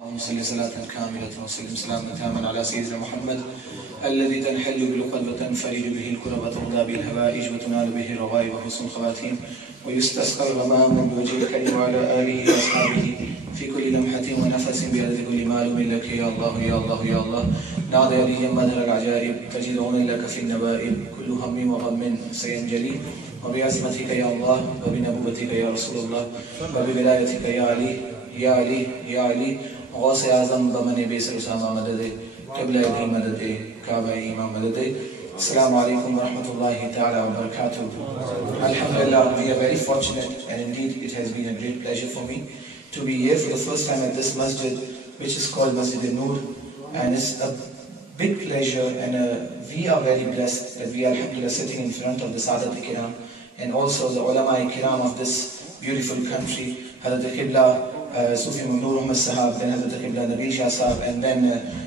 اللهم صل صلاة كاملة وسلم سلاما تاما على سيدنا محمد الذي تنحل بالقلب وتنفرج به الكرب وترضى به الهوائج وتنال به الرغائب وحسن الخواتيم ويستسقى الغمام بوجه الكريم وعلى آله وأصحابه في كل لمحة ونفس بعدد كل معلوم لك يا الله يا الله يا الله. نادى علي مدر العجائب تجدون لك في النبائب كل هم وغم سينجلي وبعزمتك يا الله وبنبوتك يا رسول الله وبولايتك يا علي يا علي يا علي غوث اعظم بمن بیسر اسامہ مدد قبلہ دی مدد کعبہ امام مدد. Assalamu alaikum wa rahmatullahi ta'ala wa barakatuh. Alhamdulillah, we are very fortunate and indeed it has been a great pleasure for me to be here for the first time at this masjid which is called Masjid Noor, and it's a big pleasure and we are very blessed that we are alhamdulillah sitting in front of the Sadat Kiram and also the ulama kiram of this beautiful country, Hazrat Qibla Sufi Nur Ahmad Sahab, then Hazrat Qibla Nabi Shah Sahab, and then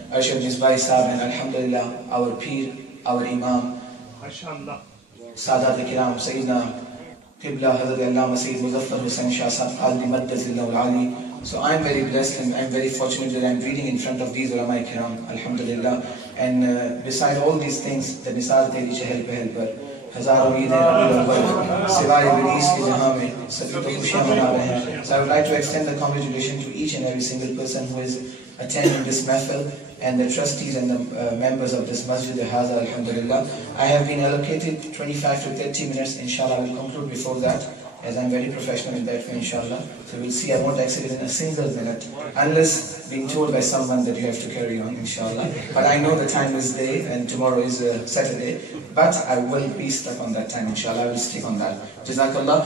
Arshad Misbai Sahab, and alhamdulillah our Peer, our Imam, Sadat Kiram, Sayyidina Qibla Hazrat Allama Sayyid Muzaffar Hussain Shah Sahab, Qadri Maddazillah al-Ali. So I'm very blessed and I'm very fortunate that I'm reading in front of these ulama kiram, alhamdulillah. And beside all these things, the Nisar Teri Chahel Pahel Par ہزاروں عید ہیں سوائے ابلیس کے جہاں میں سبھی تو خوشیاں منا رہے ہیں. So I would like to extend the congratulations to each and every single person who is attending this mahfil and the trustees and the members of this masjid Hadha, alhamdulillah. I have been allocated 25 to 30 minutes, inshallah. I will conclude before that as I'm very professional in that way, inshallah. So we'll see, I won't exceed in a single minute unless being told by someone that you have to carry on, inshallah. But I know the time is day and tomorrow is Saturday, but I will be stuck on that time, inshallah. I will stick on that. Jazakallah.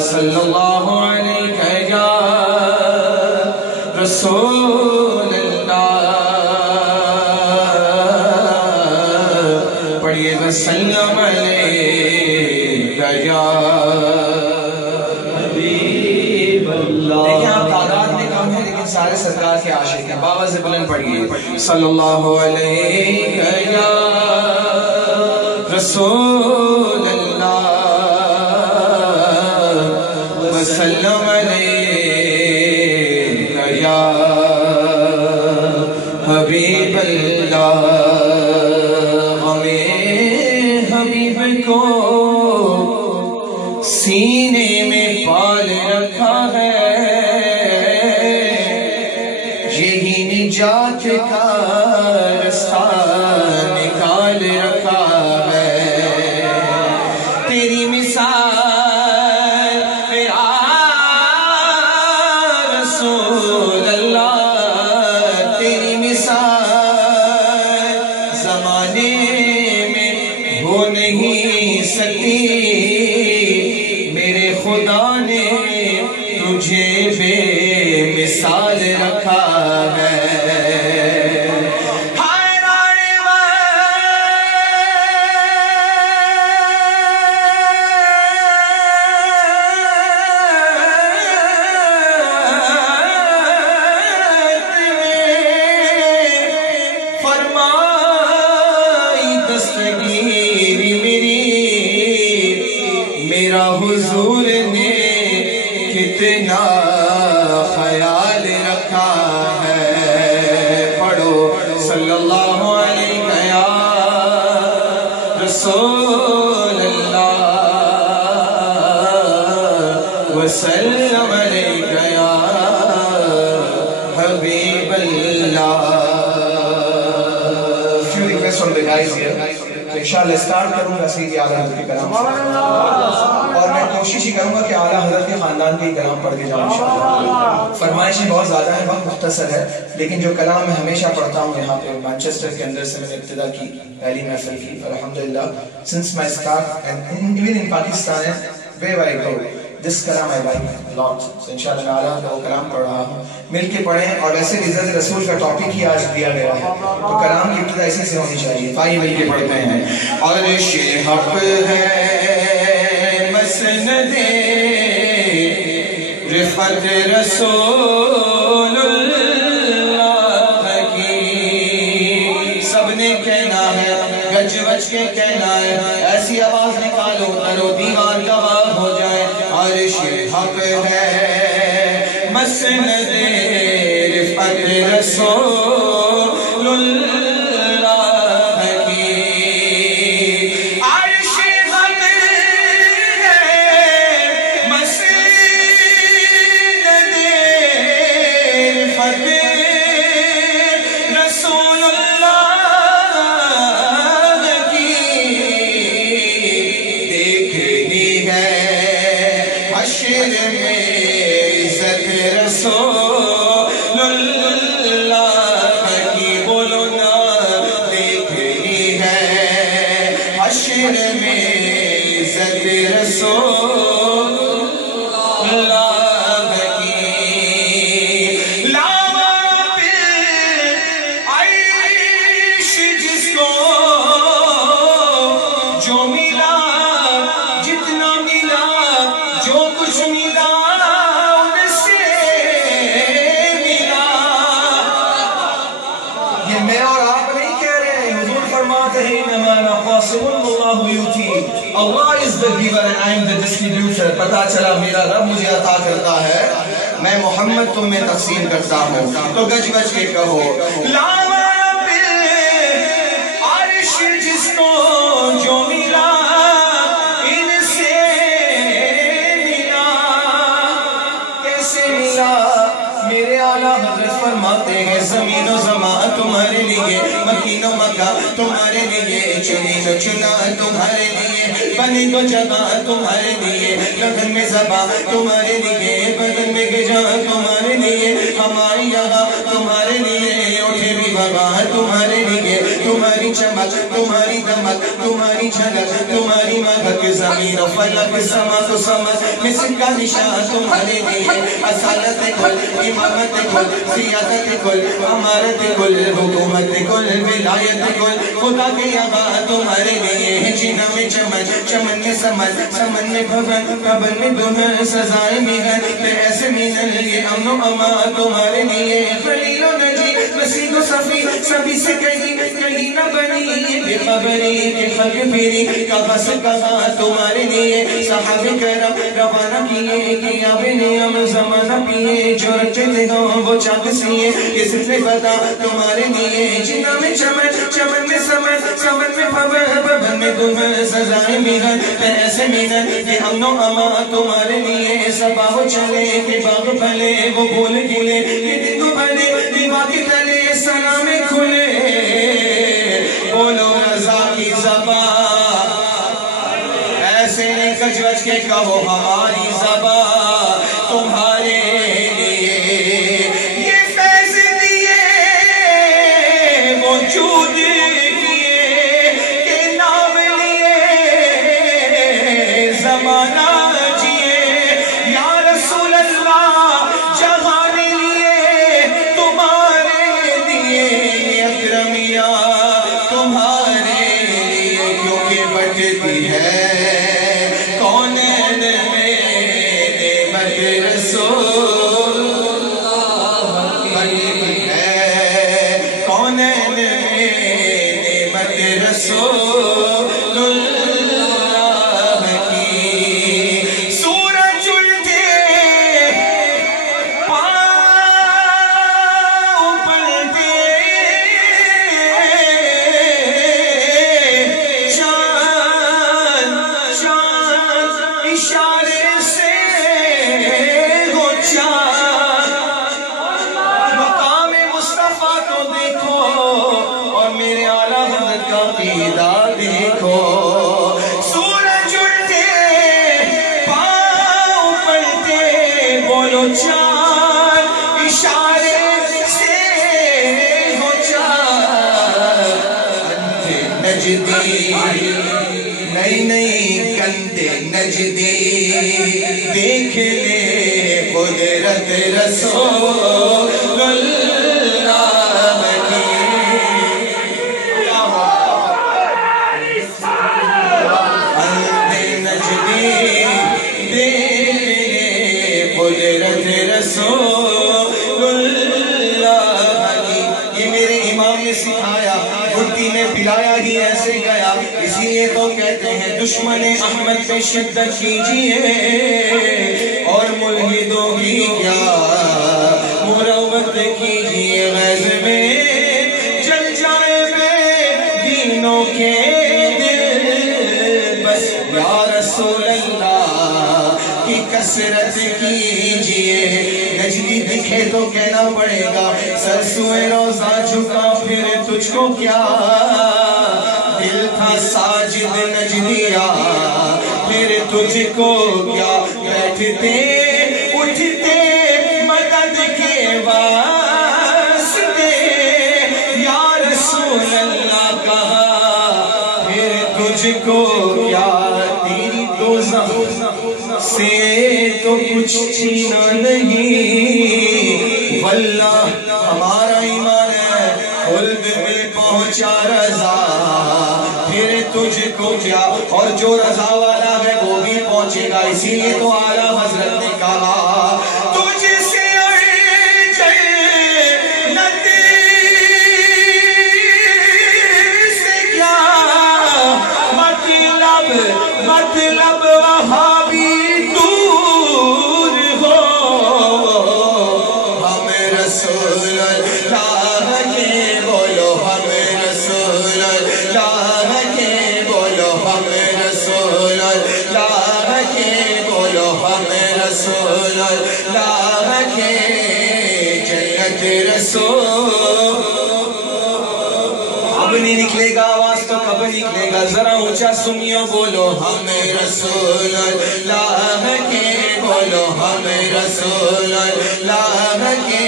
sallallahu alayka ya Rasool Allah, padhiye wasallam alayka ya Habib Allah. دیکھیں آپ تعداد میں کم ہیں لیکن سارے سرکار کے عاشق ہیں. بابا سے بلند پڑھیے sallallahu alayka ya Rasool Allah وسلم علیکہ یا حبیب اللہ. ہمیں حبیب کو سینے میں پال رکھا ہے, یہی نجات کا رستہ نکال رکھا ہے. تیری مثال میرے خدا نے تجھے بے مثال رکھا ہے. میرا حضور نے کتنا خیال رکھا ہے. پڑھو صلی اللہ علیہ یا رسول اللہ وسلم علیہ یا حبیب اللہ. Few requests from the guys here. انشاءاللہ اسٹارٹ کروں گا سیدی اعلیٰ حضرت کے کلام سے, اور میں کوشش ہی کروں گا کہ اعلیٰ حضرت کے خاندان کے کلام پڑھ کے جاؤں انشاءاللہ. فرمائشیں بہت زیادہ ہیں, وقت مختصر ہے, لیکن جو کلام میں ہمیشہ پڑھتا ہوں یہاں پہ مانچسٹر کے اندر سے میں نے ابتدا کی پہلی محفل کی, الحمدللہ since my start and even in Pakistan wherever I go جس کلام ہے بھائی لارڈ سے انشاءاللہ میں اعلیٰ کا وہ کلام پڑھ رہا ہوں، مل کے پڑھیں، اور ویسے بھی عزت رسول کا ٹاپک ہی آج دیا گیا ہے تو کلام کی ابتدا اسی سے ہونی چاہیے. فائیے مل کے پڑھتے ہیں. عرش حق ہے مسند رفعت رسول اللہ کی. سب نے کہنا ہے، گج وج کے کہنا ہے، ایسی آواز نکالو کرو دیوان گواہ ہو جائے. عرش حق ہے مسند رفعت رسول اللہ کی. عرش حق ہے مسند رفعت رسول اللہ کی. دیکھنی ہے حشر میں عزت رسول اللہ کی. بولو نا، دیکھنی ہے حشر میں عزت رسول اللہ کی. لاوا پہ عیش جس کو جو ملا، جتنا ملا، جو کچھ ملا ان سے ملا. یہ میں اور آپ نہیں کہہ رہے ہیں، حضور فرماتے ہیں انما انا قاسم اللہ یؤتی. Allah is the giver and I am the distributor. پتا چلا میرا رب مجھے عطا کرتا ہے، میں محمد تم میں تقسیم کرتا ہوں. تو گج بج کے کہو لاوا پہ عرش جس کو جو ملا ان سے ملا. کیسے ملا؟ میرے اعلیٰ حضرت فرماتے ہیں زمین و زمان تمہارے لیے، مکین و مکہ تمہارے لیے، چنین و چنا تمہارے لیے، بنی کو جگہ تمہارے لیے، لگن میں زباں تمہارے لیے، بدن میں گجا تمہارے لیے، ہماری جگہ تمہارے لیے، اٹھے بھی بغا تمہارے لیے. تمہاری چمک، تمہاری دمک، تمہاری جھلک، تمہاری مدد، زمین و فلک، سماء و سمت، مصر کا نشان تمہارے لیے. اصالت کل، امامت کل، سیادت کل، امارت کل، حکومت کل، ولایت کل، خدا کے یہاں تمہارے لیے. جنہ میں چمن، چمن میں سمن، سمن میں بھون، بھون میں دلہن، سزائیں بھی ہیں بے ایسے مینن. یہ امن و امان تمہارے لیے. خلیل و نجی، مسیح و صفی، سبھی سے کہیں کہیں نہ بنی بے خبری کے خلق پھیری. کہاں سے کہاں تمہارے لیے. صحابہ کرام روانہ کیے کیا بے نعم زمانہ پیے، جو رکھتے تھے ہم وہ چاک سیے. یہ سترے پتا تمہارے لیے. جنہ میں چمن، چمن میں سمن، سمن میں بھون، بھون میں دلہن، سزائیں بھی ہیں بے ایسے مینن. یہ امن و امان تمہارے لیے. صبا ہو چلے کہ باغ پھلے، وہ پھول کھلے کہ دن کو بھلے، دیوا کے تلے سلام کھلے. بولو رضا کی زبان، ایسے نہیں کچ وچ کے کہو ہماری زبان تمہارے لیے. یہ فیض دیے وجود کیے کہ نام لیے زمانہ جیے. یا رسول اللہ جہان لیے تمہارے لیے. اکرمیہ تمہارے لیے، کیونکہ بٹتی ہے کونین میں نعمت رسول اللہ. بٹتی ہے کونین میں نعمت رسول اللہ کی. سورج الٹے پاؤں پلٹے، چاند چاند اشارے سے ہو چاند. مقام مصطفیٰ کو دیکھو اور میرے اعلیٰ حضرت کا عقیدہ دیکھو. سورج اٹھے پاؤں پلٹے، بولو چاند اشارے سے ہو چاند. اندھے نجدی نئی نئی کندے نجدی دیکھ لے قدرت رسول اللہ کی کندے نجدی دیکھ لے قدرت رسول اللہ کی. یہ میرے امام نے سکھایا، گھٹی میں پلایا ہی ایسے گیا. اسی لیے تو کہتے ہیں دشمن احمد پہ شدت کیجئے اور ملحدوں کی کیا مروت کیجئے. غیظ میں جل جائے بے دینوں کے دل، بس یا رسول اللہ کی کثرت کیجئے. نجدی دکھے تو کہنا پڑے گا سر سوئے روزہ جھکا پھر تجھ کو کیا. دل تھا ساجد نجدیا پھر تجھ کو کیا. بیٹھتے اٹھتے مدد کے واسطے یا رسول اللہ کہا پھر تجھ کو کیا. تیری دوزخ سے تو کچھ چھینا نہیں، واللہ ہمارا ایمان ہے خلد میں پہنچا رضا پھر تجھ کو کیا. اور جو رضا والا ہے وہ بھی پہنچے گا. اسی لیے تو اعلیٰ حضرت نے کہا تجھ سے جنت سے کیا مطلب وہاں بھی دور ہو. ہم رسول اللہ کے بولو، ہم رسول اللہ کے بولو، ہم رسول اللہ کے بولو، ہم رسول اللہ کے جنت رسول. اب نہیں نکلے گا آواز تو کب نکلے گا؟ ذرا اونچا سنیو بولو ہم رسول اللہ کے، بولو ہم رسول اللہ کے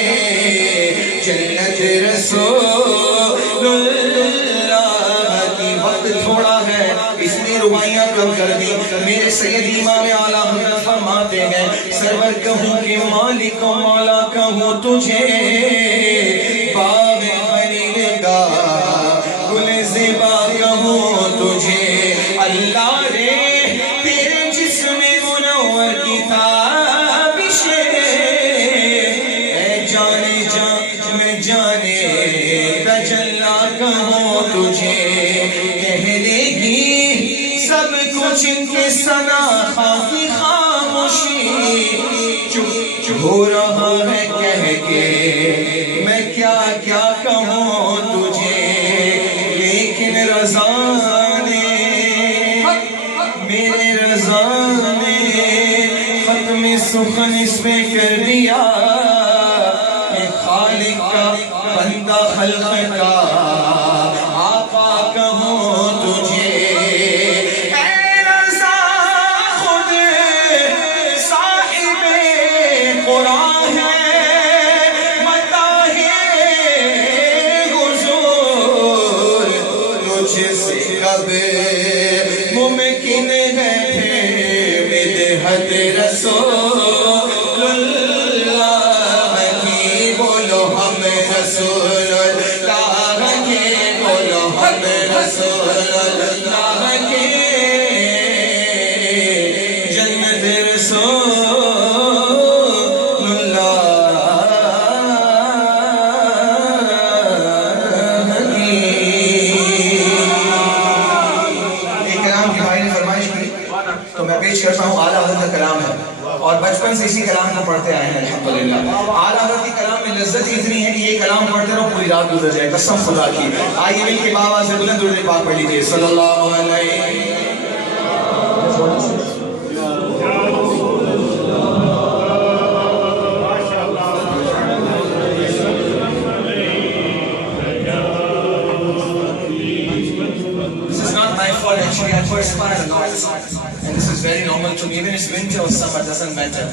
جنت رسول اللہ کی. وقت تھوڑا ہے اس میں روائیاں کم کر دی. میرے سید امام اعلیٰ حضرت فرماتے ہیں سرور کہوں کہ مالک و مولا کہوں تجھے، باغ خلیل کا گل زیبا کہوں تجھے، اللہ رے تیرے جسم منور کی تابش اے جانے جان میں جانے تجلا کہوں تجھے. کہہ لے گی سب کچھ ان کے ثنا خاکی خاموشی، چپ ہو رہا ہے کہہ کے میں کیا کیا کہوں تجھے. لیکن رضا نے میرے رضا نے ختم سخن اس میں کر دیا کہ خالق کا بندہ خلق کا آقا کہوں تجھے. اے رضا خود صاحب قرآن ہے، مطاہ حضور تجھ سے کب ممکن ہے مدحت رسول اللہ کی. بولو ہم رسول اللہ کے، بولو ہم رسول اللہ کے جنت رسول اللہ کی. ایک کلام کی بھائی نے فرمائش کی تو میں پیش کرتا ہوں. اعلیٰ حضرت کا کلام ہے اور بچپن سے اسی کلام کو پڑھتے آئے ہیں الحمدللہ. اعلیٰ حضرت کے کلام میں لذت اتنی ہے کہ یہ کلام پڑھتے رہو پوری رات گزر جائے، قسم خدا کی. آئیے مل کے بابا سے بلند درود پاک پڑھ لیجیے صلی اللہ علیہ. Actually, I first find a noise, and this is very normal to me. Even it's winter or summer, doesn't matter.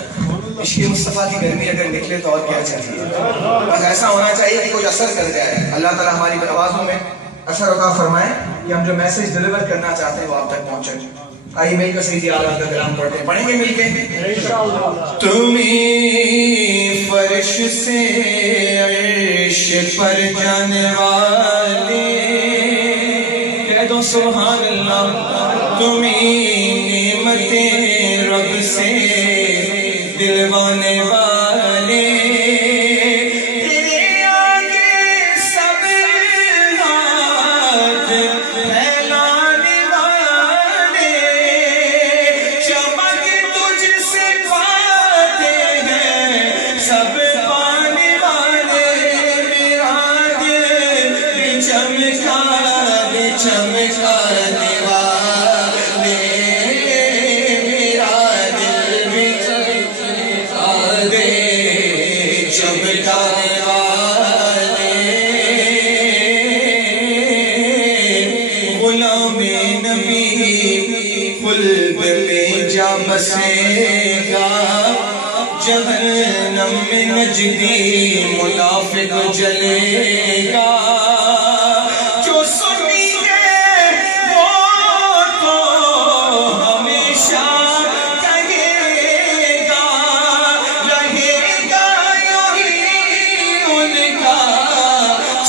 عشق مصطفیٰ کی گرمی اگر نکلے تو اور کیا چاہیے؟ بس ایسا ہونا چاہیے کہ کوئی اثر کر جائے. اللہ تعالیٰ ہماری آوازوں میں اثر عطا فرمائے. کہ ہم جو میسج ڈیلیور کرنا چاہتے ہیں وہ آپ تک پہنچے. آئیے مل کر سیدھی اعلیٰ کا کلام پڑھتے ہیں, پڑھیں گے مل کے. تمہیں فرش سے عرش پر جانے والے, کہہ دو سبحان اللہ. تمہیں نعمتیں رب سے دلوانے والے, تیرے آگے سب ہاتھ پھیلانے والے, چمک تجھ سے پاتے ہیں سب پانے والے. میرا دل بھی چمکانے والے, میرا دل بھی چمکانے والے. غلام نبی خلد میں جا بسے گا, جہنم میں نجدی منافق جلے گا. جو سنی ہے وہ تو ہمیشہ کہے گا, رہے گا یہی ان کا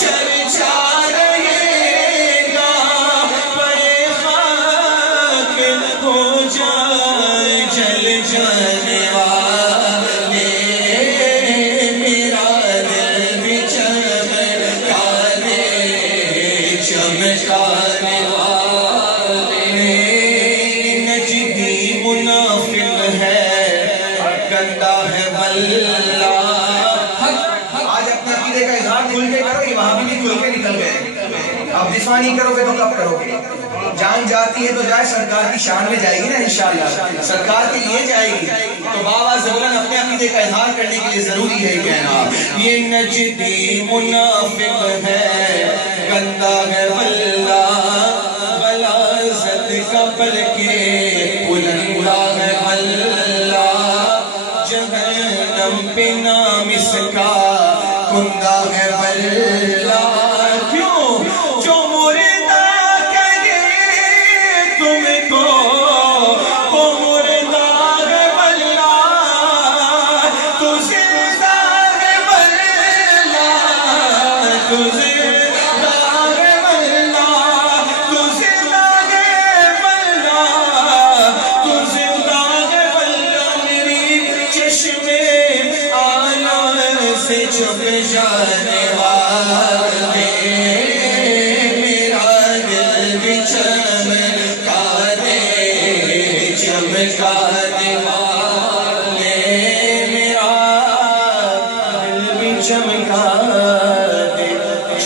چرچا رہے گا. پے خاک ہو جائے جل جانے والے, میرا دل بھی چمکانے والے. نجدی منافق ہے, گندا ہے واللہ. آج اپنے عقیدے کا اظہار کھل کے کرو, یہ وہاں بھی کھل کے نکل گئے. آپ دفاع نہیں کرو گے تو کب کرو گے؟ جان جاتی ہے تو جائے, سرکار کی شان میں جائے گی نا انشاءاللہ, سرکار کے لیے جائے گی. تو بابا زبلن اپنے عقیدے کا اظہار کرنے کے لیے ضروری ہے کہنا, یہ نجدی منافق ہے, گندا ہے واللہ. غلاظت کا بلکہ بلندا ہے واللہ. جہنم پہ نام اس کا کندہ ہے واللہ. کیوں جو مردہ کہے تم کو وہ مردہ ہے واللہ. تو زندہ ہے واللہ, تو زندہ ہے واللہ, تو زندہ ہے واللہ, تو زندہ ہے واللہ. میری چشمے آلہ سے چھپ جانے والے, میرا دل بھی چمکانے والے, میرا دل بھی چمکانے والے.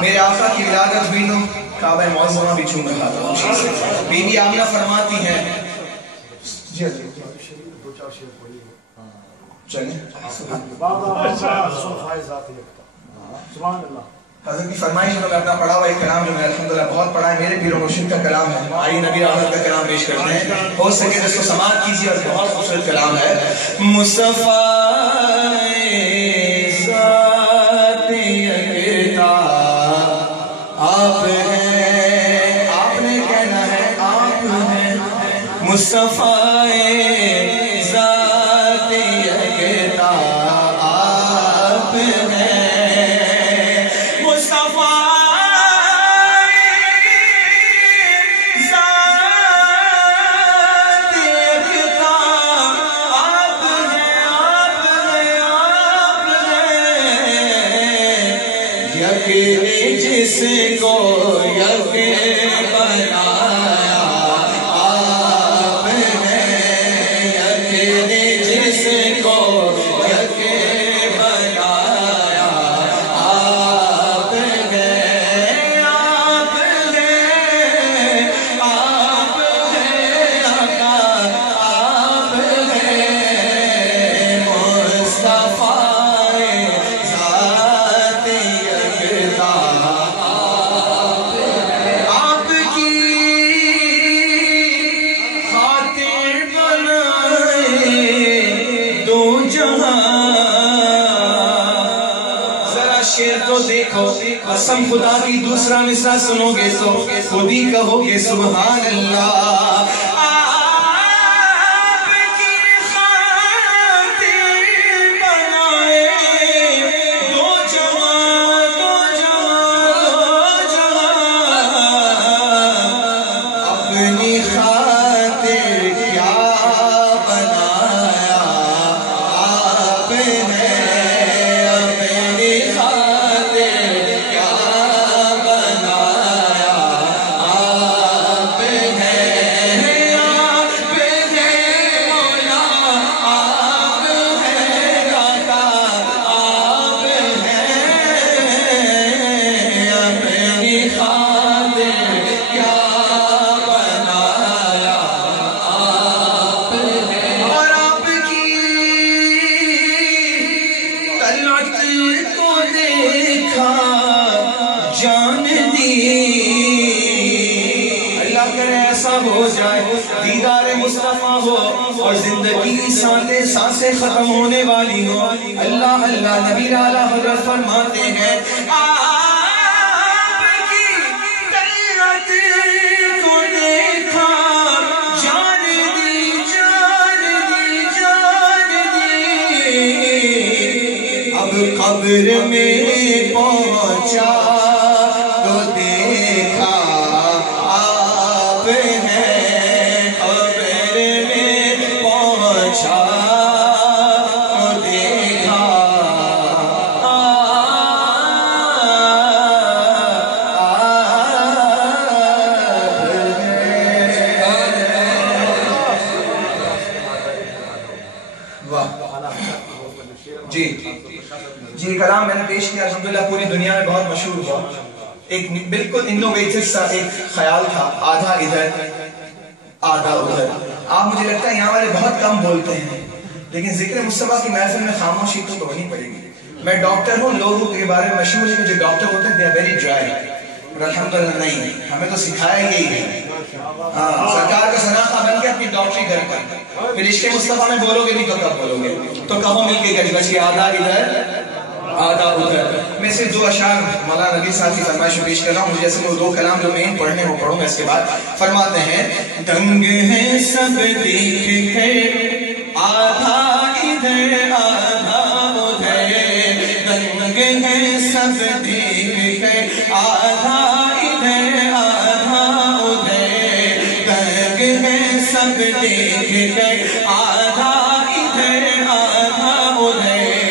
میرے آقا کی ولادت ہوئی تو کعبہ معظمہ بھی چوم رہا تھا خوشی سے. بی بی آمنہ فرماتی ہیں, چلیں حضرت کی فرمائش میں اپنا پڑھا ہوا ایک کلام جو میں الحمدللہ بہت پڑھا ہے, میرے پیر و مرشد کا کلام ہے. آئیے نبی احمد کا کلام پیش کرتے ہیں, ہو سکے تو اس کو سماعت کیجیے, اور بہت خوبصورت کلام ہے. مصطفیٰ ذات یکتا آپ ہیں, آپ نے کہنا ہے آپ ہیں. مصطفیٰ ذات یکتا آپ ہیں. جس کو یک بنایا آپ ہیں, یک جس کو یک بنایا آپ ہیں, آپ ہیں, آپ ہیں, آپ ہیں. مصطفیٰ دیکھو قسم خدا کی دوسرا مصرع سنو گے تو خود ہی کہو گے سبحان اللہ دیدار مصطفیٰ ہو اور زندگی سانسیں ختم ہونے والی ہو اللہ اللہ نبی اعلیٰ حضرت فرماتے ہیں آپ کی طلعت کو دیکھا جان دی جان دی جان دی اب قبر میں پہنچا تو دیکھا جی کلام میں نے پیش کیا الحمدللہ پوری دنیا میں بہت مشہور ہوا ایک بالکل انوویٹو سا ایک خیال تھا آدھا ادھر آدھا ادھر آپ مجھے لگتا ہے یہاں والے بہت کم بولتے ہیں لیکن ذکر مصطفیٰ کی محفل میں خاموشی تو ہونی پڑے گی میں ڈاکٹر ہوں لوگوں کے بارے میں مشہور ہے کہ جو ڈاکٹر ہوتے ہیں they are very dry الحمدللہ نہیں ہمیں تو سکھایا یہی ہے سرکار کا سناخہ بن کے اپنی ڈاکٹری گھر پر پھر عشق مصطفیٰ میں بولو گے نہیں تو کب بولو گے تو کہو مل کے کری بچی آدھا ادھر آدھا ادھر میں صرف دو اشعار مولانا نبی صاحب کی فرمائش پیش کر رہا ہوں مجھے ایسے وہ دو کلام جو میں پڑھنے وہ پڑھوں گا اس کے بعد فرماتے ہیں دنگ ہے سب دیکھ کر آدھا ادھر آدھا ادھر دنگ ہے سب دیکھ کر آدھا ادھر آدھا ادھر دنگ ہے سب دیکھ کر آدھا ادھر آدھا ادھر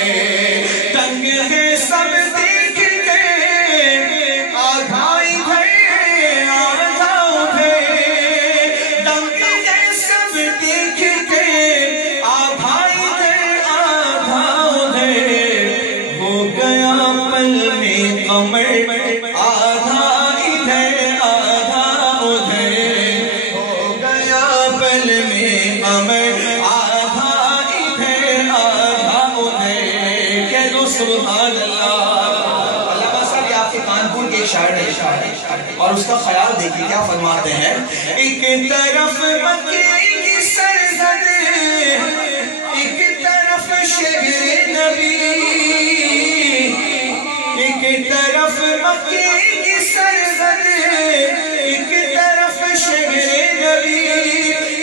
اور اس کا خیال دیکھیں کیا فرماتے ہیں ایک طرف مکے کی سرحد ایک طرف شہر نبی ایک طرف مکے کی سرحد ایک طرف شہر نبی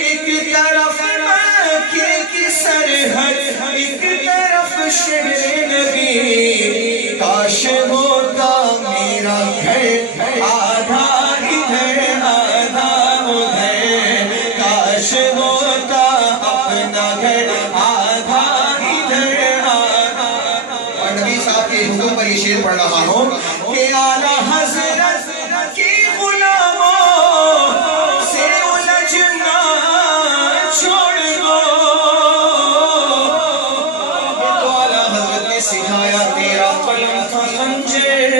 ایک طرف مکے کی سرحد ایک طرف شہر نبی کاش ہوتا میرا گھر آدھا ادھر آدھا ادھر کاش ہوتا اپنا گھر آدھا ادھر آدھا اور نبی صاحب کے حکم پر یہ شعر پڑھ رہا ہوں کہ اعلیٰ حضرت کی غلاموں سے الجھنا چھوڑ دو یہ تو اعلیٰ حضرت نے سکھایا تیرا قلم تھا خنجر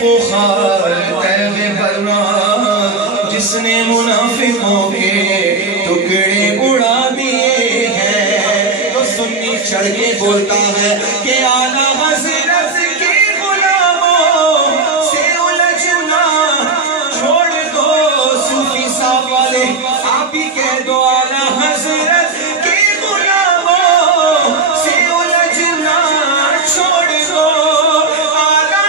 فخار تیغ برنا جس نے منافقوں کے ٹکڑے اڑا دیے ہیں تو سنی چڑھ کے بولتا ہے کہ اعلیٰ حضرت کے غلاموں سے الجھنا چھوڑ دو صوفی صاحب والے آپ ہی کہہ دو اعلیٰ حضرت کے غلاموں سے الجھنا چھوڑ دو اعلیٰ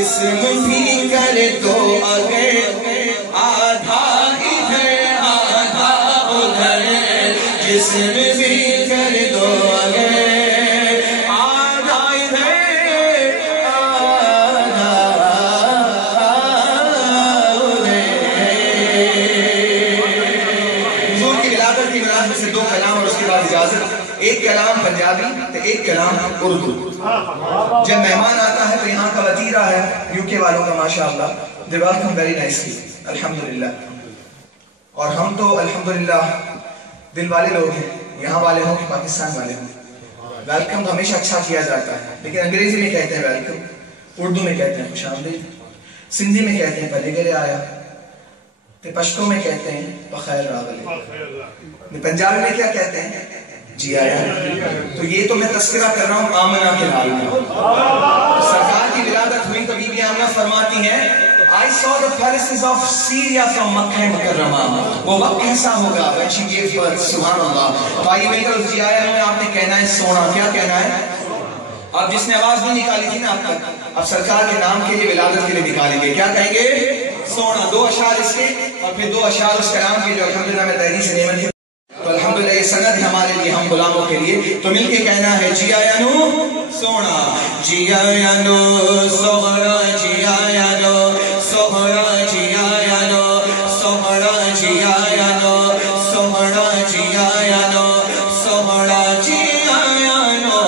جسم بھی کر دو اگر آدھا ادھر آدھا ادھر جسم بھی کر دو اگر آدھا ادھر آدھا ادھر حضور کی ولادت کی مناسبت سے دو کلام اور اس کے بعد اجازت ایک کلام پنجابی تو ایک کلام اردو جب مہمان آتا ہے تو یہاں کا وطیرہ ہے یو کے والوں کا ماشاءاللہ they welcome very nicely الحمدللہ اور ہم تو الحمدللہ دل والے لوگ ہیں یہاں والے ہوں کہ پاکستان والے ہوں ویلکم تو ہمیشہ اچھا کیا جاتا ہے لیکن انگریزی میں کہتے ہیں ویلکم اردو میں کہتے ہیں خوش آمدید سندھی میں کہتے ہیں پلے گلے آیا پشتو میں کہتے ہیں بخیر راغلے پنجابی میں کیا کہتے ہیں جی آیا تو یہ تو میں تذکرہ کر رہا ہوں آمنہ کے لال میں سرکار کی ولادت ہوئی تو بی بی آمنہ فرماتی ہیں I saw the palaces of Syria from Makkah مکرمہ وہ وقت کیسا ہوگا when she gave birth سبحان اللہ تو آئیے مل کر اس جی آیا میں آپ نے کہنا ہے سونا کیا کہنا ہے آپ جس نے آواز نہیں نکالی تھی نا اب تک اب سرکار کے نام کے لیے ولادت کے لیے نکالیں گے کیا کہیں گے سونا دو اشعار اس کے اور پھر دو اشعار اس کلام کے جو الحمدللہ میں تحریر سے نعمت تو الحمدللہ یہ سند ہے ہمارے لیے ہم غلاموں کے لیے تو مل کے کہنا ہے جی آیا نو سونا جی آیا نو سونا جی آیا نو سونا جی آیا نو سونا جی آیا نو سونا جی آیا نو سونا جی آیا نو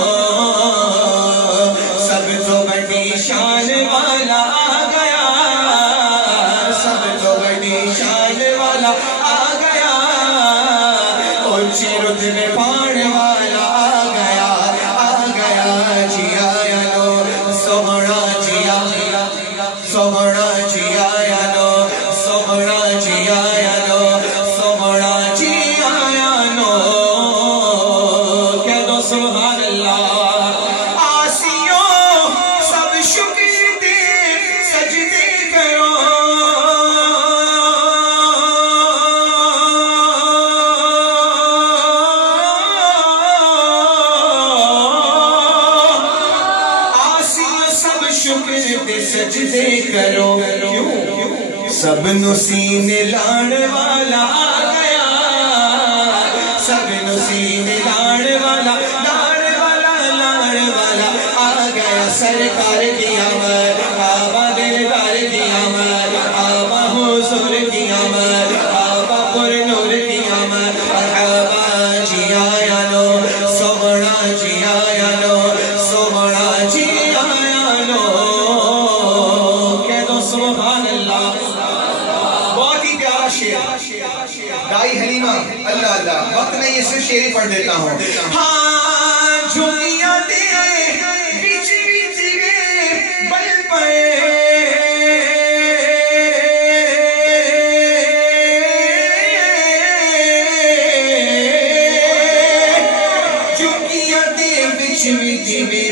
سب تو بڑی شان والا آ گیا سب تو بڑی شان والا آ گیا رت میں پان والا آ گیا جی آیا نو سونا جی آیا سونا جی آیا نو سونا جی آیا نو سونا جی آیا نو کہہ دو سبحان اللہ آسیوں سب شکر دے سجدے کرو سجدے کرو سب نو سینے لان والا آ گیا سب نو سینے لان والا آ گیا سرکار کی آمد آبا دلدار کی آمد آبا حضور کی آمد آبا پر نور کی آمد آبا جی آیا نو سونا جی آیا نو سونا جی آیا نو سبحان اللہ بہت ہی پیارا شعر دائی حلیمہ اللہ اللہ وقت نہیں یہ صرف شعر ہی پڑھ دیتا ہوں ہاں جھولیاں تیرے بچ تیرے بل پائے جھولیاں تیرے بچ تیرے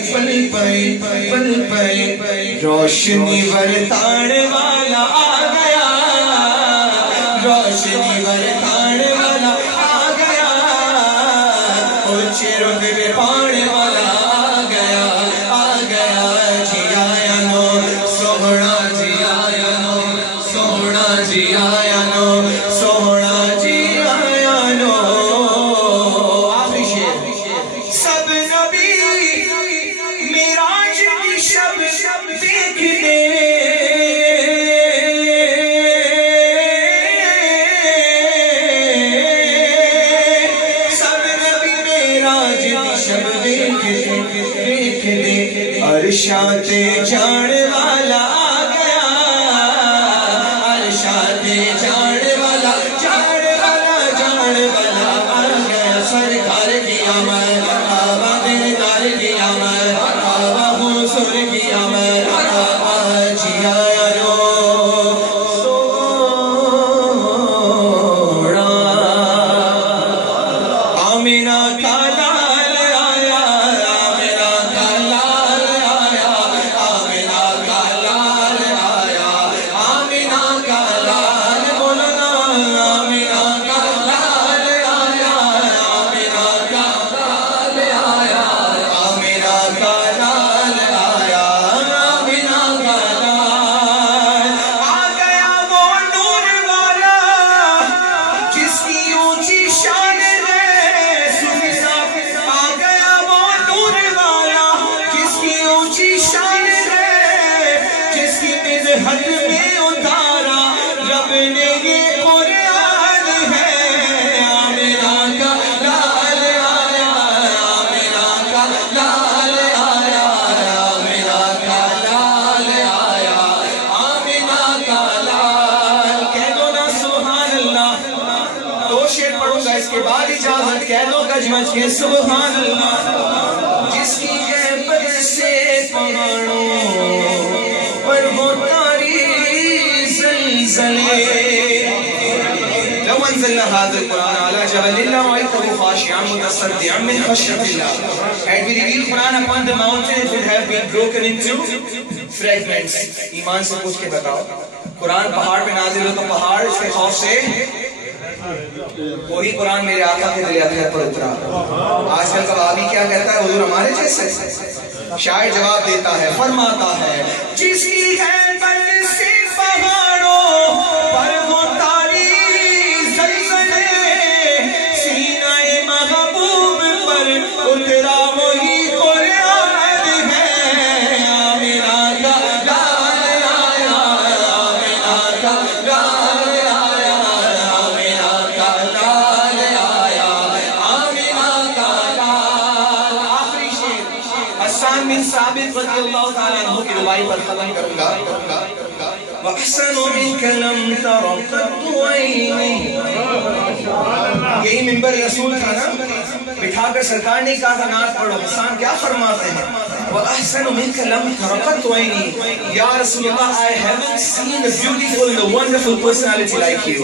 بل پائے روشنی ورتان والا آ گیا روشنی ورتان والا آ گیا اونچے رتبے پانے والا آ گیا جی آیا نو سونا جی آیا نو سونا جی آیا نو سونا جی آیا نو آخری شعر سب نبی معراج کی شب دیکھ دے سب نبی معراج کی شب دیکھ دے عرشات جان والا آ گیا عرشات اپنے یہ قرآن ہے آمینہ کا لال آیا آمینہ کا لال آیا آمینہ کا لال آیا آمینہ کا لال کہہ دو نا سبحان اللہ دو شعر پڑھوں گا اس کے بعد اجازت کہہ دو گج مچ کے سبحان اللہ جس کی غیبت سے پہاڑوں پر وہ تاری زلزلے لو انزلنا هذا القرآن على جبل لرأيته خاشعا متصدعا من خشية الله. Had we revealed Quran upon the mountain it would have been broken into fragments. ایمان سے پوچھ کے بتاؤ قرآن پہاڑ پہ نازل ہو تو پہاڑ اس کے خوف سے وہی قرآن میرے آقا کے دل اطہر پر اترا. آج کل کا وہابی کیا کہتا ہے حضور ہمارے جیسے شاعر جواب دیتا ہے فرماتا ہے جس کی غیبت سے پہاڑوں پر وہ تاری زلزلے سینہ محبوب پر اترا وہی قرآن ہے آمینہ کا لال آیا آمینہ کا لال آیا آمینہ کا لال آیا آمینہ کا لال. آخری شعر حسان بن ثابت رضی اللہ تعالیٰ عنہ کی روایت پر ختم کروں گا. وَأَحْسَنُ مِنْكَ لَمْ تَرَ قَطُّ عَيْنِي. یہی منبر رسول تھا نا بٹھا کر سرکار نے کہا تھا نعت پڑھو. حسان کیا فرماتے ہیں وَأَحْسَنُ مِنْكَ لَمْ تَرَ قَطُّ عَيْنِي. یا رسول اللہ I haven't seen a beautiful and a wonderful personality like you.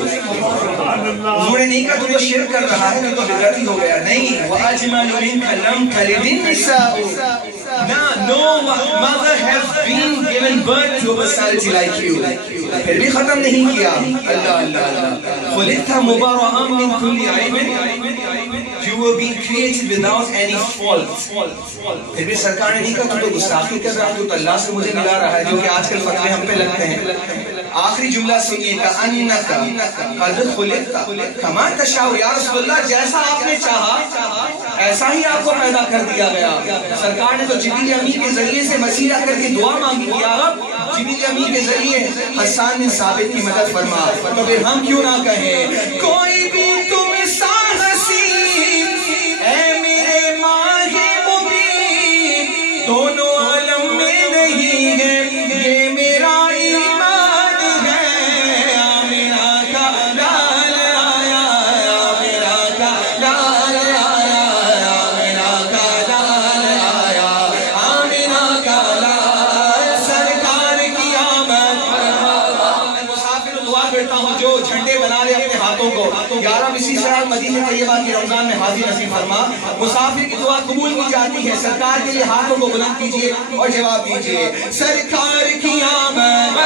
حضور نے نہیں کہا تو شرک کر رہا ہے تو بدعتی ہو گیا. نہیں وَأَجْمَلُ مِنْكَ لَمْ تَلِدِ النِّسَاءُ. No mother has been given birth to a personality like you. پھر بھی ختم نہیں کیا. اللہ اللہ اللہ خلقت مبرأ من كل عیب. You were being created without any fault. پھر بھی سرکار نے نہیں کہا تو گستاخی کر رہا تو اللہ سے مجھے ملا رہا ہے جو کہ آج کل فتوے ہم پہ لگتے ہیں. آخری جملہ سنیے کأنک قد خلقت کما تشاء. یا رسول اللہ جیسا آپ نے چاہا ایسا ہی آپ کو پیدا کر دیا گیا. سرکار نے تو جبریل امین کے ذریعے سے وسیلہ کر کے دعا مانگی یا رب جبریل امین کے ذریعے حسان بن ثابت کی مدد فرما. تو پھر ہم کیوں نہ کہیں کوئی بھی تم سا حسین اے میرے ماہ مبین دونوں عالم میں نہیں ہے یہ میرا ایمان ہے. آمینہ کا لال آیا آمینہ کا لال آیا آمینہ کا لال آیا آمینہ کا لال. سرکار کی آمد. میں مسافر دعا کرتا ہوں جو جھنڈے بنا لے اپنے ہاتھوں کو یا رب اسی طرح مدینہ طیبہ کی رمضان میں حاضر نصیب فرما. مسافر کی دعا قبول کی جاتی ہے. سرکار کے لیے ہاتھوں کو بلند کیجئے اور جواب دیجئے سرکار کی آمد